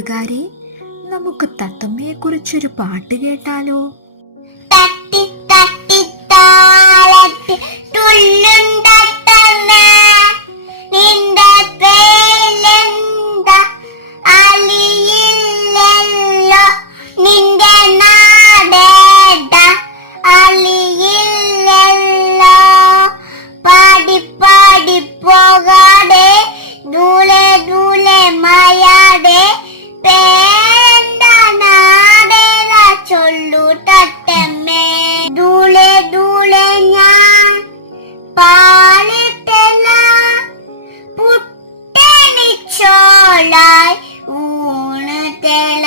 കൂട്ടുകാരെ, നമുക്ക് തത്തമ്മയെ കുറിച്ചൊരു പാട്ട് കേട്ടാലോ? തട്ടി തട്ടി താളത്തിൽ തുള്ളും തത്തമ്മ, നിന്റെ പേരെന്താ അറിയില്ലല്ലോ, നിന്റെ നാടേതാ അറിയില്ലല്ലോ. പാടി പാടി പോകാതെ ദൂരെ ദൂരെ മായാതെ പേരെന്താ നാടേതാ ചൊല്ലു തത്തമ്മേ. ദൂരെ ദൂരെ ഞാൻ പാലിട്ടല്ല, പുട്ടനിച്ചോളായി ഊണുതല.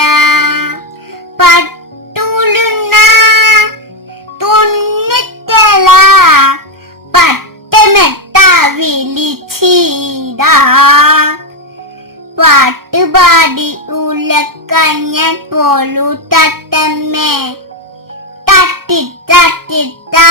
പട്ടുളുന്ന തുന്നിത്തല, പട്ടമെട്ട വിളിച്ചിടാ. പാട്ടുപാടി ഉലക്കഞ്ഞൻ പോലു തത്തമ്മേ, തട്ടി തട്ടി താ